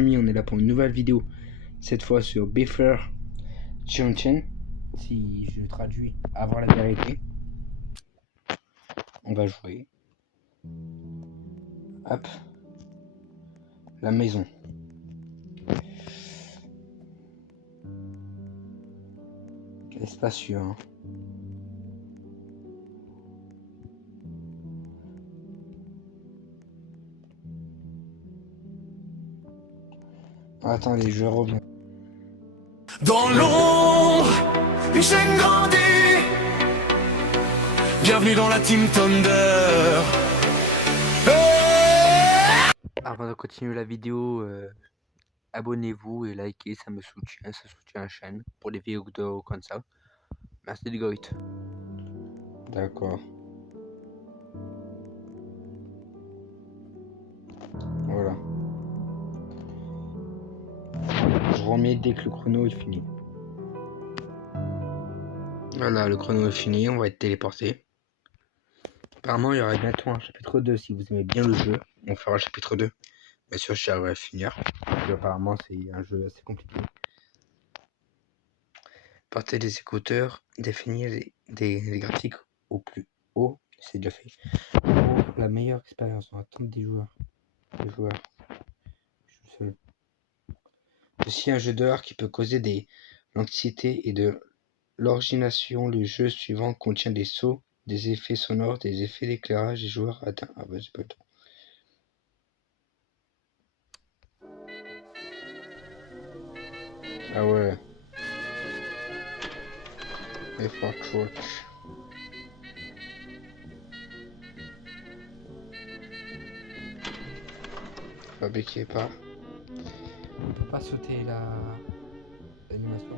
On est là pour une nouvelle vidéo, cette fois sur Before Chunchen. Si je traduis avoir la vérité, on va jouer. Hop, la maison. Quel spacieux, hein. Attendez, je reviens. Dans l'ombre, une chaîne grandit. Bienvenue dans la Team Thunder. Avant de continuer la vidéo, abonnez-vous et likez, ça soutient la chaîne pour des vidéos comme ça. Merci de Goit. D'accord. Voilà. Je remets dès que le chrono est fini. Voilà, le chrono est fini, on va être téléporté. Apparemment, il y aura bientôt un chapitre 2. Si vous aimez bien le jeu, on fera le chapitre 2. Bien sûr, je vais à finir. Apparemment, c'est un jeu assez compliqué. Portez des écouteurs, définir les graphiques au plus haut, c'est déjà fait. Pour la meilleure expérience, on attend des joueurs. Je suis seul. Aussi un jeu d'horreur qui peut causer de l'anxiété et de l'origination. Le jeu suivant contient des sauts, des effets sonores, des effets d'éclairage. Les joueurs atteignent. Ah bah j'ai pas le temps. Ah ouais. Effort Church. Fabriqué par. On peut pas sauter l'animation.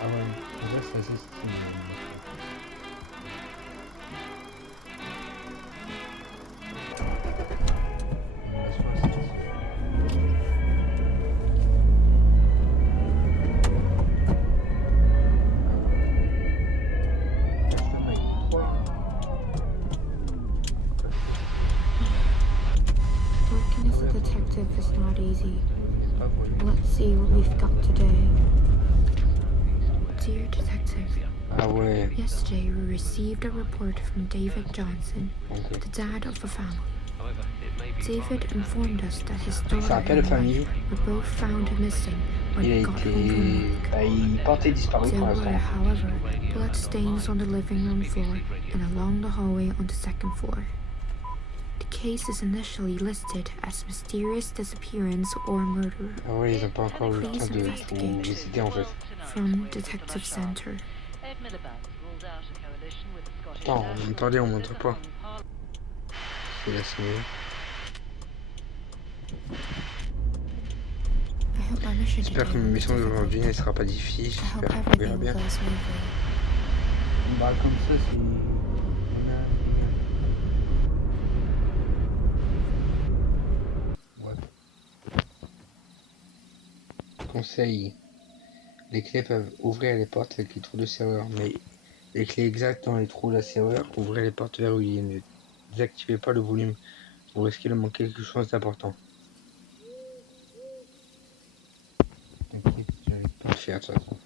Ah ouais, déjà c'est assez stylé. L'animation est stylée. Working as a detective is not easy. Let's see what we've got today. Dear Detective, Ah ouais. yesterday we received a report from David Johnson, Okay. the dad of a family. David informed us that his daughter Ça rappelle and famille. wife were both found missing when Il a he got home from work. il portait disparu There pour were, l'instant. however, blood stains on the living room floor and along the hallway on the second floor. The case is initially listed as mysterious disappearance or murder. Ah ouais, ils ont pas encore eu le Please temps de investigate. tout décider en fait. From Detective Center. Attends, attendez, on montre pas. C'est la signer. I hope our mission J'espère today que ma was mission difficult. d'aujourd'hui ne sera pas difficile. I hope J'espère qu'on verra everything bien. goes smoothly. Bah comme ça c'est. Conseil. Les clés peuvent ouvrir les portes avec les trous de serrure, mais les clés exactes dans les trous de la serrure, ouvrez les portes verrouillées. Ne désactivez pas le volume. Vous risquez de manquer quelque chose d'important. T'inquiète, j'arrive pas à le faire de toute façon.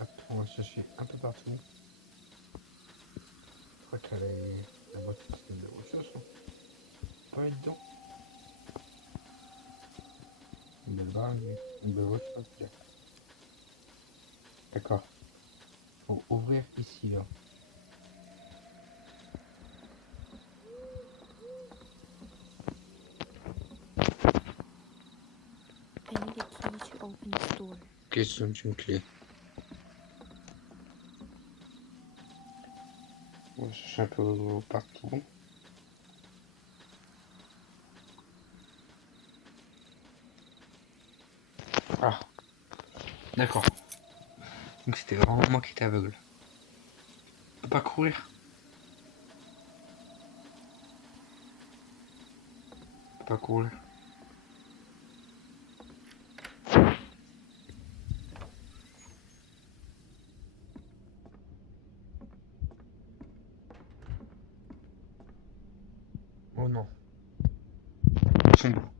Hop, on va chercher un peu partout. Je crois qu'elle est la boîte de ressources. Pas évident. Une belle barre, une belle ressource. D'accord. Faut ouvrir ici là. I need a key to open this door. Question d'une clé. On va chercher un peu partout. Ah, d'accord. Donc c'était vraiment moi qui étais aveugle. peux pas courir. Je peux pas courir. Oh non. Sombre.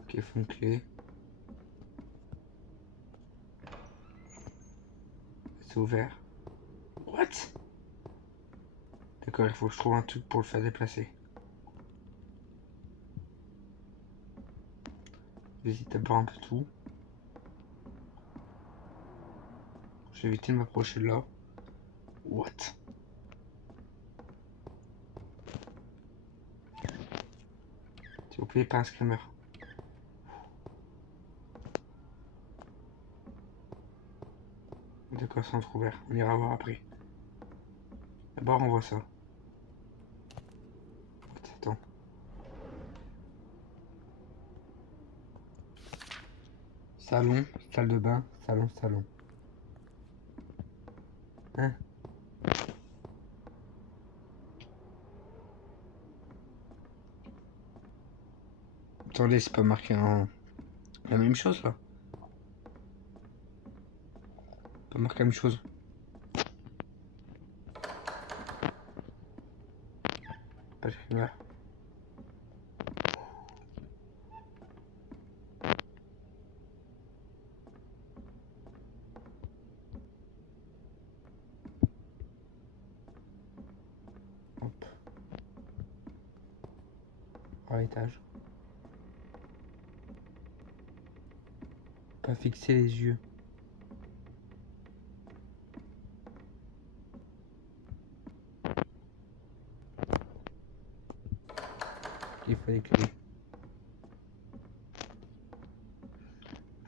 Ok, fond clé. C'est ouvert. What? D'accord, il faut que je trouve un truc pour le faire déplacer. J'hésite d'abord un peu tout. J'ai évité de m'approcher de là. What? S'il vous plaît, pas un screamer. D'accord, c'est ouvert. On ira voir après. D'abord, on voit ça. Attends. Salon, salle de bain, salon, salon. Hein? Attendez, c'est pas marqué en... La même chose, là? Pas marqué la même chose. Pas de screamer. Hop. À l'étage. Pas fixer les yeux. Il faut les clés.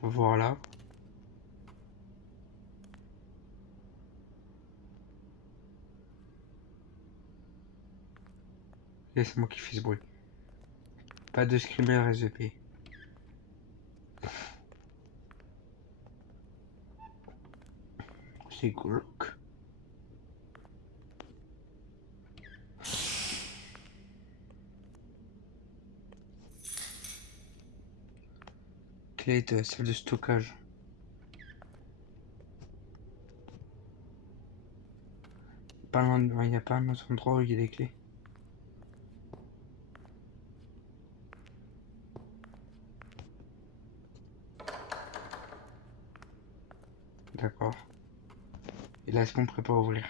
On va voir là. Et c'est moi qui fais ce bruit. Pas de screamer SVP. C'est glauque. Clé de salle de stockage. Pas loin de... Il n'y a pas un autre endroit où il y a des clés. D'accord. Et là, est-ce qu'on pourrait pas ouvrir?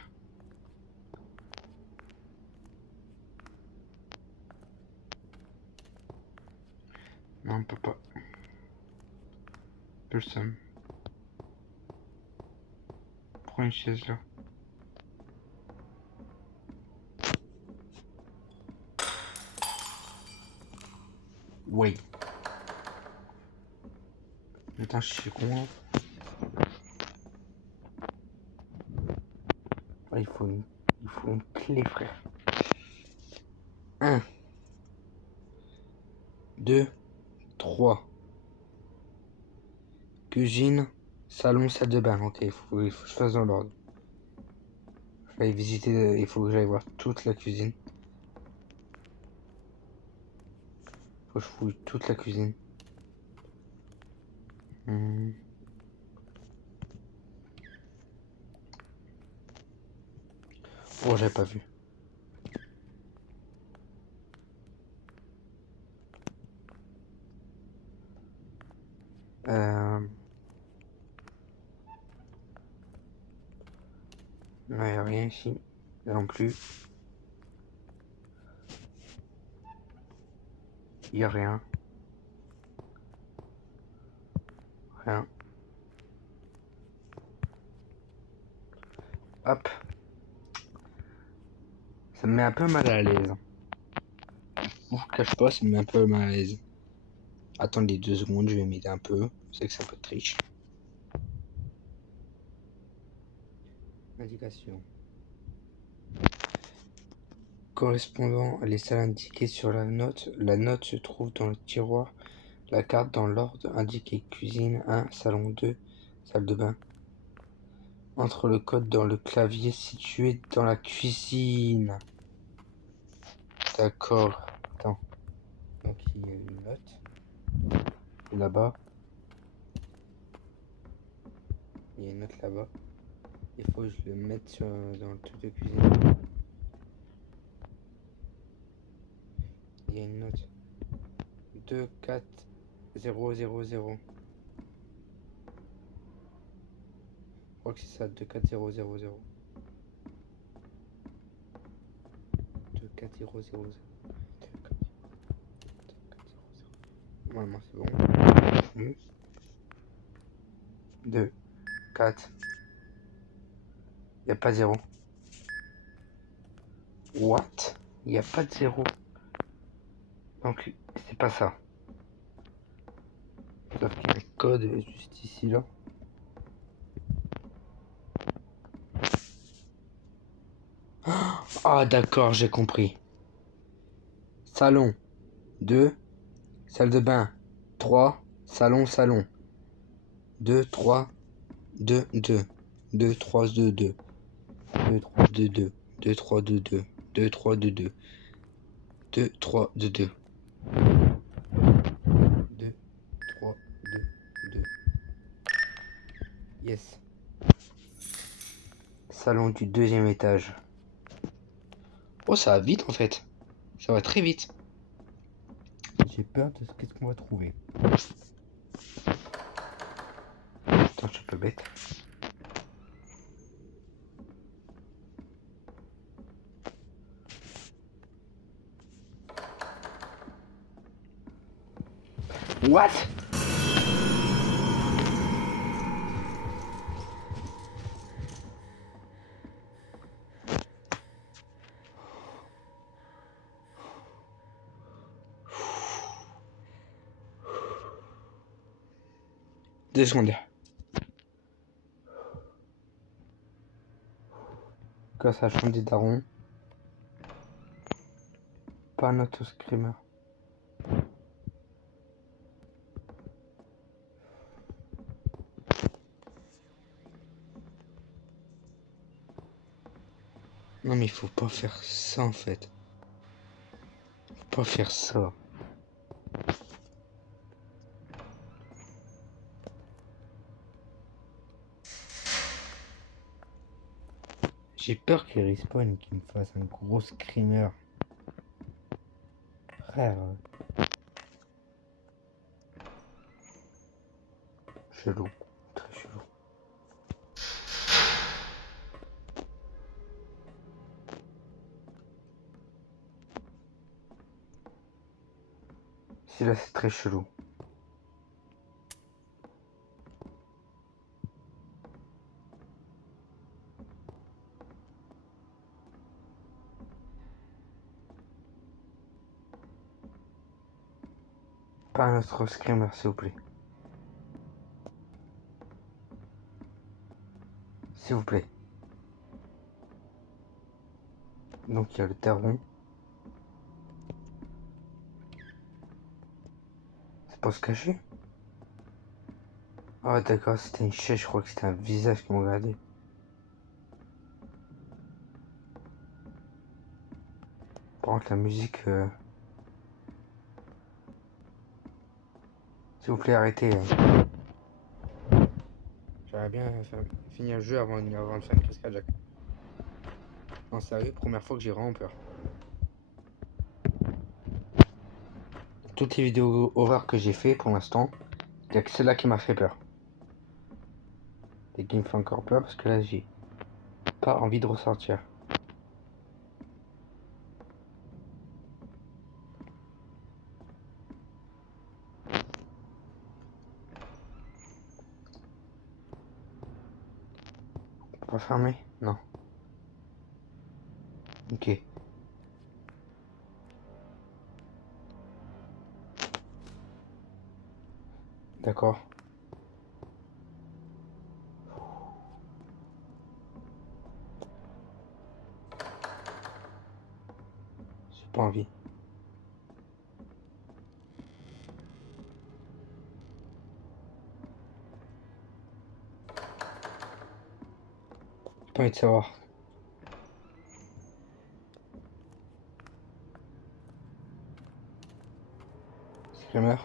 Non, on peut pas. Peu le seum. Prends une chaise là. Oui. Putain, je suis con. Hein. Ah, il faut une clé, frère. 1, 2, 3. Cuisine, salon, salle de bain. Ok, il faut que je fasse dans l'ordre. Je vais aller visiter, il faut que j'aille voir toute la cuisine. Faut que je fouille toute la cuisine. Oh, j'avais pas vu. Non, y a rien ici. Là non plus. Y a rien. Rien. Hop. Ça me met un peu mal à l'aise. Je vous cache pas, ça me met un peu mal à l'aise. Attendez 2 secondes, je vais m'aider un peu. Je sais que c'est un peu de triche. Indication. Correspondant à les salles indiquées sur la note se trouve dans le tiroir La carte dans l'ordre indiqué. Cuisine 1, salon 2, salle de bain. Entre le code dans le clavier situé dans la cuisine. D'accord. Attends. Donc il y a une note. Et là-bas. Il y a une note là-bas. Il faut que je le mette dans le truc de cuisine. Il y a une note. 2, 4, 0, 0, 0. Je crois que c'est ça. 2, 4, 0, 0, 0. 2, 4, 0, 0, 0. 2, 4, 0, 0. Normalement c'est bon. 2, 4. Il n'y a pas 0. What? Il n'y a pas de 0. Donc c'est pas ça. Sauf qu'il y a un code juste ici là. Ah d'accord, j'ai compris. Salon 2, salle de bain 3, salon, salon 2, 3, 2, 2, 2, 3, 2, 2, 2, 3, 2, 2, 2, 3, 2, 2, 2, 3, 2, 2, 2, 3, 2, 2, 2, 3, 2, 2. Yes. Salon du deuxième étage. Oh, ça va vite en fait. Ça va très vite. J'ai peur de ce qu'on va trouver. Attends, je suis un peu bête. What? Deux secondes. Casse à la chambre des darons. Pas un autoscreamer. Non mais il faut pas faire ça en fait. Faut pas faire ça. J'ai peur qu'il respawn, qu'il me fasse un gros screamer. Frère. Chelou. Très chelou. Si là c'est très chelou. Pas un autre screamer s'il vous plaît. S'il vous plaît. Donc il y a le daron. C'est pas se cacher. Ah d'accord, c'était une chaise, je crois que c'était un visage qui me regardait. Par contre la musique... S'il vous plaît arrêtez. J'aimerais bien finir le jeu avant de faire une crise cardiaque. Non sérieux, première fois que j'ai vraiment peur. Toutes les vidéos horreur que j'ai fait pour l'instant, il n'y a que celle-là qui m'a fait peur. Et qui me fait encore peur parce que là j'ai pas envie de ressortir. Pas fermer? Non. Ok. D'accord. J'ai pas envie. Pas envie de savoir. Screamer.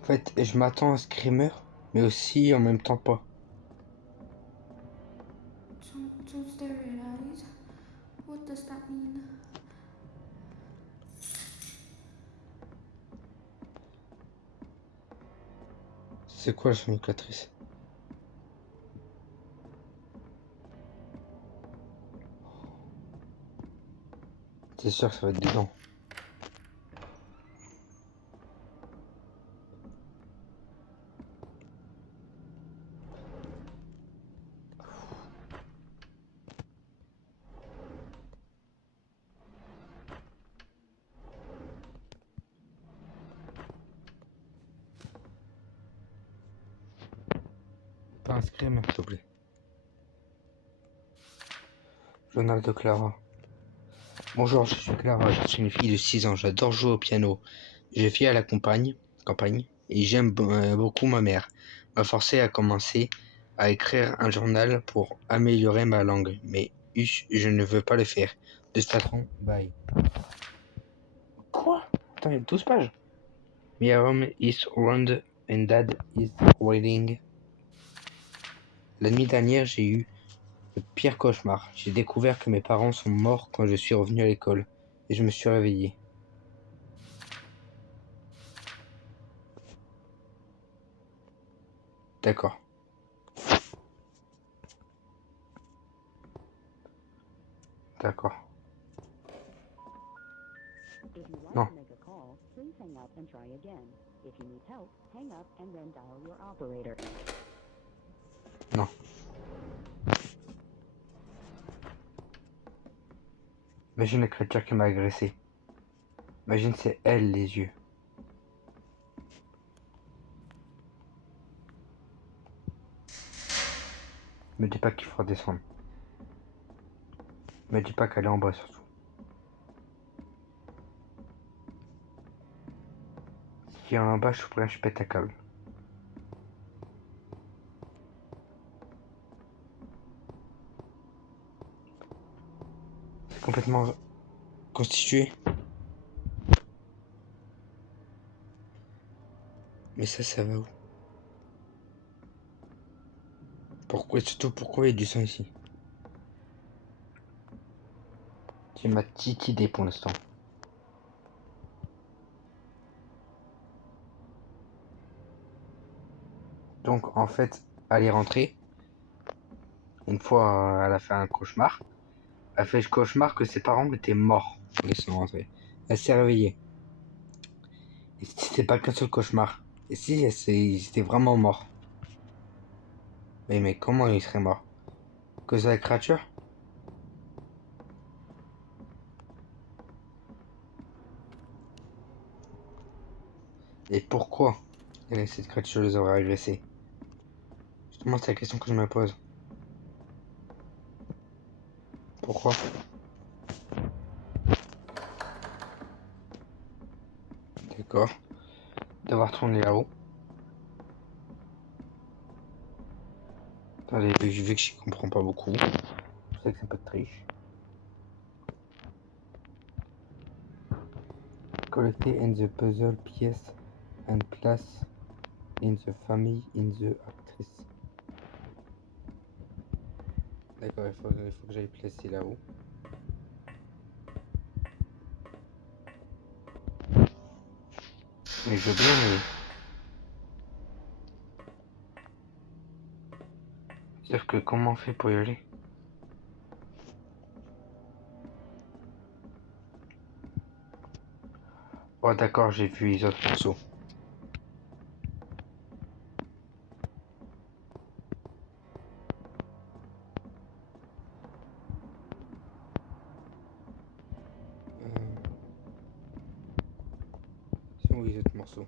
En fait, je m'attends à Screamer, mais aussi en même temps pas. Don't stare at eyes. What does that mean? C'est quoi la chroniculatrice? C'est sûr que ça va être dedans. Pas un Screamer, s'il te plaît. Journal de Clara. Bonjour, je suis Clara, je suis une fille de 6 ans, j'adore jouer au piano. Je vis à la campagne, et j'aime beaucoup ma mère. M'a forcé à commencer à écrire un journal pour améliorer ma langue, mais je ne veux pas le faire. De toute façon, bye. Quoi? Attends, il y a 12 pages. My room is round and dad is waiting. La nuit dernière, j'ai eu le pire cauchemar. J'ai découvert que mes parents sont morts quand je suis revenu à l'école, et je me suis réveillé. D'accord. D'accord. If you want Non. to make a call, please hang up and try again. If you need help, hang up and then dial your operator. Non. Imagine la créature qui m'a agressé. Imagine c'est elle les yeux. Me dis pas qu'il faut redescendre. Me dis pas qu'elle est en bas surtout. Si elle est en bas, je pète un câble. C'est complètement constitué. Mais ça va où? Pourquoi, surtout pourquoi il y a du sang ici? C'est ma petite idée pour l'instant. Donc en fait, elle est rentrée. Une fois, elle a fait un cauchemar. Elle a fait le cauchemar que ses parents étaient morts en laissant rentrer. Elle s'est réveillée. Et c'était pas qu'un seul cauchemar. Et si, ils étaient vraiment morts. Mais comment ils seraient morts? À cause de la créature? Et pourquoi cette créature les aurait agressés? Justement, c'est la question que je me pose. Pourquoi? D'accord. D'avoir tourné là-haut. Attendez, vu que j'y comprends pas beaucoup. Je sais que c'est pas de triche. Collecter in the puzzle piece and place in the family in the actrice. D'accord, il faut que j'aille placer là-haut. Mais je veux bien, mais... Sauf que comment on fait pour y aller? Oh d'accord, j'ai vu les autres morceaux. Sont où les autres morceaux?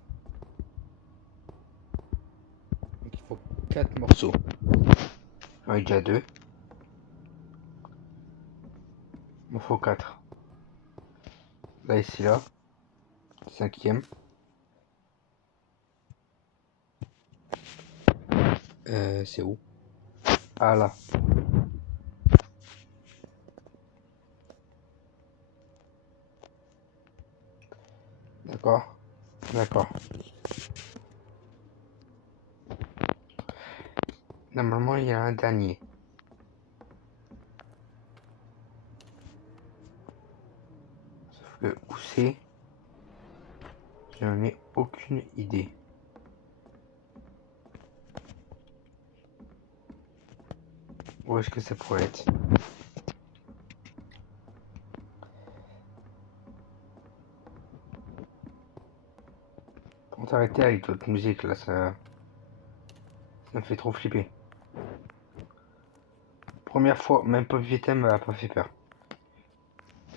Donc il faut 4 morceaux. J'en ai déjà 2. Il m'en faut 4. Là, ici, là. 5e. C'est où? Ah là. D'accord. D'accord. Normalement, il y a un dernier. Sauf que où c'est? J'en ai aucune idée. Où est-ce que ça pourrait être? Pour t'arrêter avec votre musique là, ça me fait trop flipper. Première fois, même Pop Vitem m'a pas fait peur.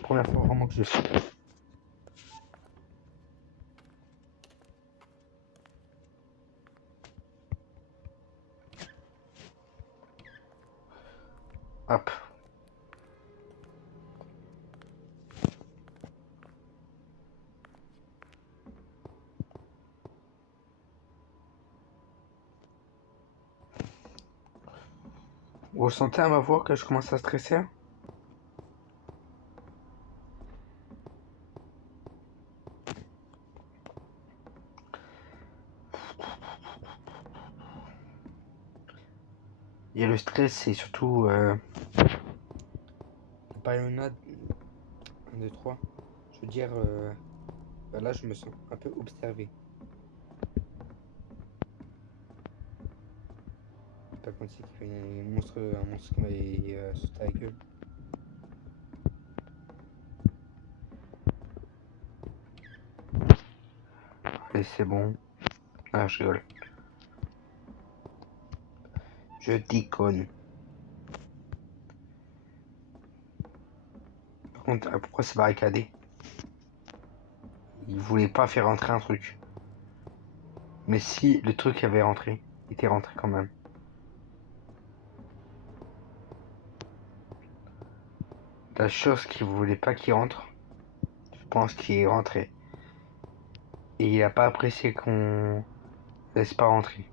Première fois vraiment que je fais. Hop. Vous ressentez à ma voix que je commence à stresser? Il y a le stress, c'est surtout Bayonetta 1, 2, 3. Je veux dire, là je me sens un peu observé. Pas comme si qu'il y avait un monstre qui m'avait sauté à la gueule. Allez, c'est bon. Ah, je rigole. Je déconne. Par contre, pourquoi c'est barricadé? Il voulait pas faire rentrer un truc. Mais si le truc avait rentré, il était rentré quand même. La chose qu'il voulait pas qu'il rentre, je pense qu'il est rentré. Et il a pas apprécié qu'on laisse pas rentrer.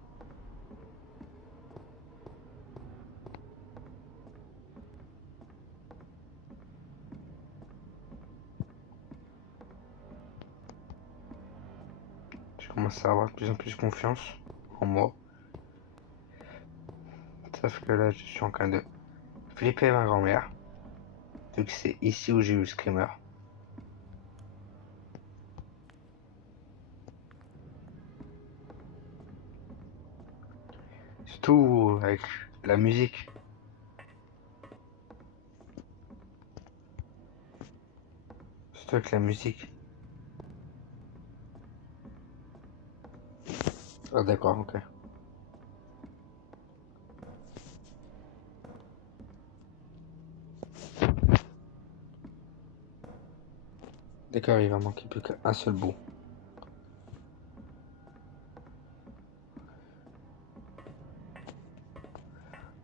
Je commence à avoir de plus en plus confiance en moi. Sauf que là, je suis en train de flipper ma grand-mère. Vu que c'est ici où j'ai eu le screamer. Surtout avec la musique. Surtout avec la musique. Ah d'accord, ok. D'accord, il va manquer plus qu'un seul bout.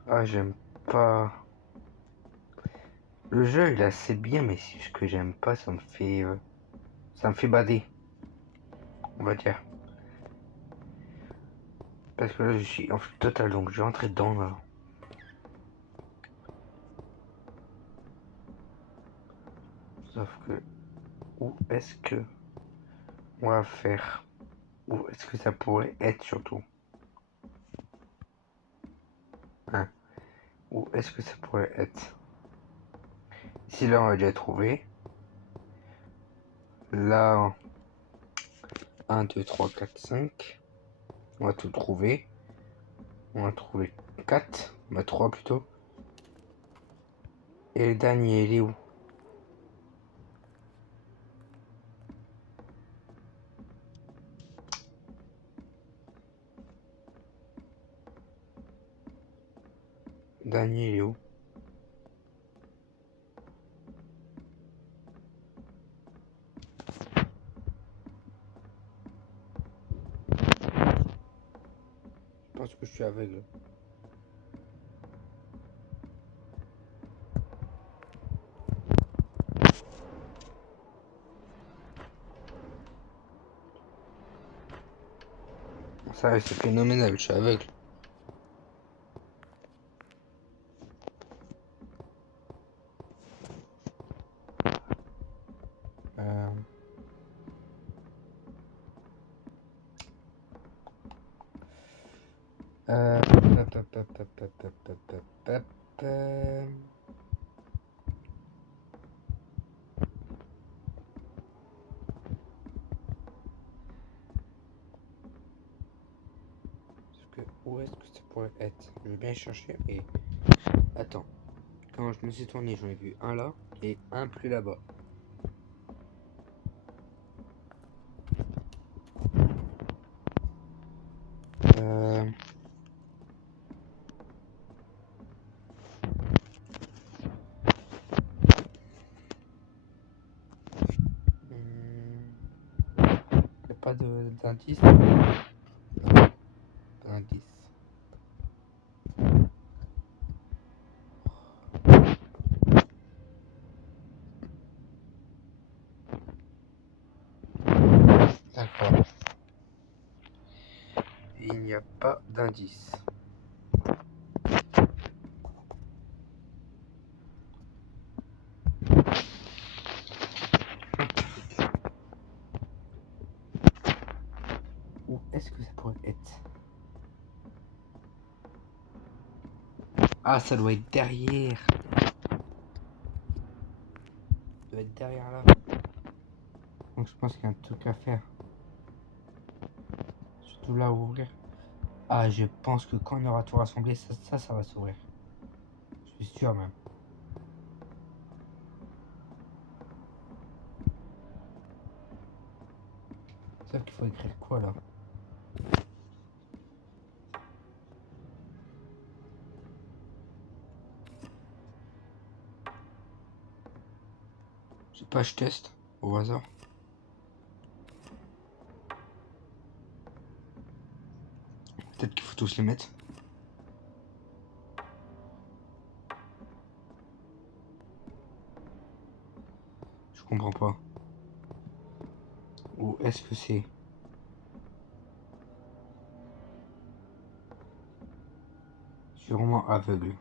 Ah, j'aime pas. Le jeu, il est assez bien, mais ce que j'aime pas, ça me fait bader. On va dire. Parce que là, je suis en flip total, donc je vais rentrer dedans, là. Sauf que, où est-ce que on va faire? Où est-ce que ça pourrait être, surtout? Hein? Où est-ce que ça pourrait être? Ici, là, on va déjà trouvé. Là, 1, 2, 3, 4, 5. On va tout trouver. On va trouver 4. Bah 3 plutôt. Et le dernier, il est où? Le dernier, il est où? Je pense que je suis aveugle. Ça, c'est phénoménal, je suis aveugle. hop, hop, hop, hop, hop, hop, hop, hop. Où est-ce que ça pourrait être? Je vais bien chercher et... Attends. Quand je me suis tourné, j'en ai vu un là et un plus là-bas. Euh... Y'a pas d'indice? Pas d'indice. D'accord. Il n'y a pas d'indice. Où est-ce que ça pourrait être? Ah, ça doit être derrière. Ça doit être derrière là. Donc je pense qu'il y a un truc à faire. Surtout là, ouvrir. Ah, je pense que quand on aura tout rassemblé, ça va s'ouvrir. Je suis sûr même. Sauf qu'il faut écrire quoi là? Je sais pas, je teste au hasard. Peut-être qu'il faut tous les mettre. Je comprends pas. Où est-ce que c'est? Je suis vraiment aveugle.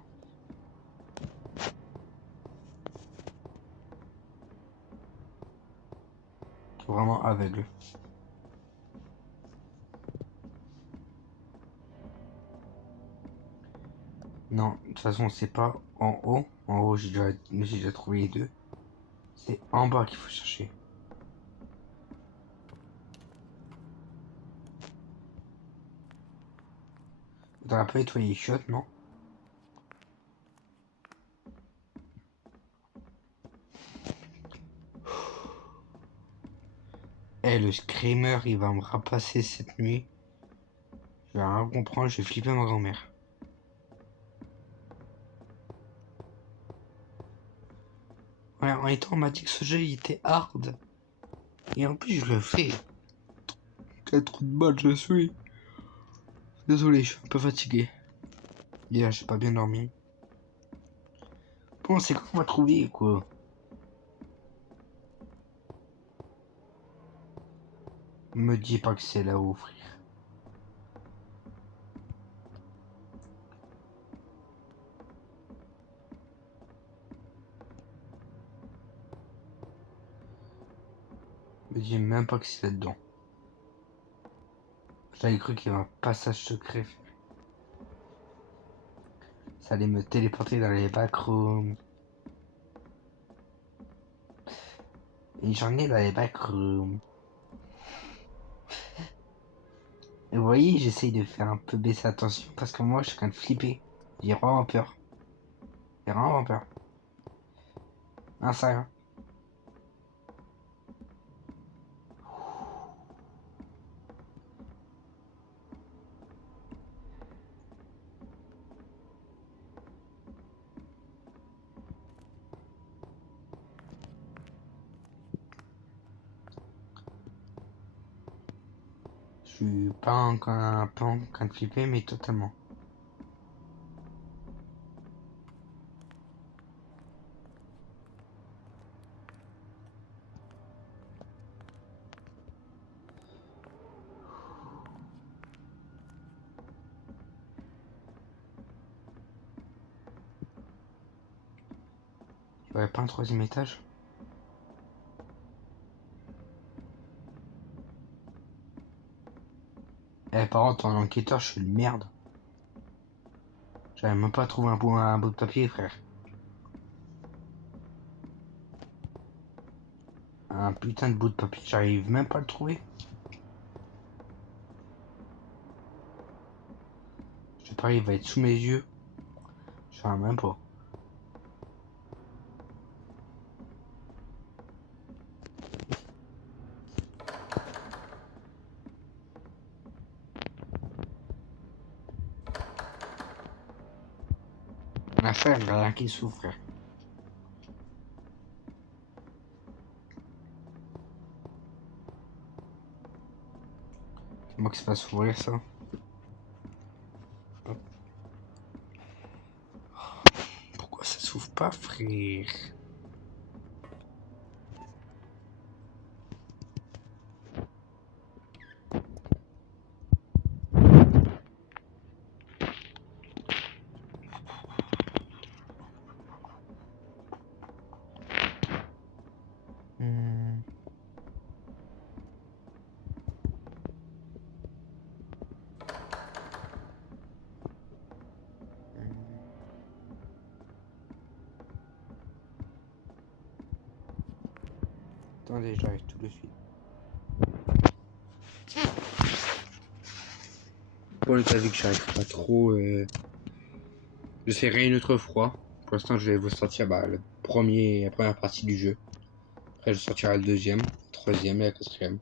Je suis vraiment aveugle. Non, de toute façon, c'est pas en haut. En haut, j'ai déjà trouvé les deux. C'est en bas qu'il faut chercher. Faudra pas nettoyer les chiottes, non? Eh, le screamer, il va me rapasser cette nuit. Je vais rien comprendre, je vais flipper ma grand-mère. Ouais, en étant, on m'a dit que ce jeu, il était hard. Et en plus, je le fais. Quel trou de balle je suis. Désolé, je suis un peu fatigué. Hier, j'ai pas bien dormi. Bon, c'est qu'on m'a trouvé, quoi. Me dis pas que c'est là-haut, frère. Me dis même pas que c'est là-dedans. J'avais cru qu'il y avait un passage secret. Ça allait me téléporter dans les backrooms. Et j'en ai dans les backrooms. Et vous voyez, j'essaye de faire un peu baisser la tension parce que moi, je suis en train de flipper. J'ai vraiment peur. J'ai vraiment peur. Ah, ça. Je suis pas encore un peu en train de flipper, mais totalement. Il y aurait pas un troisième étage? Eh, par contre, en enquêteur, je suis une merde. J'avais même pas trouvé un bout de papier, frère. Un putain de bout de papier, j'arrive même pas à le trouver. Je parie, il va être sous mes yeux. Je sais même pas. L'affaire, il y a rien qui s'ouvre, frère. C'est moi qui se fasse ouvrir ça. Hop. Pourquoi ça s'ouvre pas, frère? Attendez, j'arrive tout de suite. Pour le cas vu que j'arrive pas trop, j'essaierai une autre fois. Pour l'instant, je vais vous sortir la première partie du jeu. Après, je sortirai le deuxième, le troisième et la quatrième.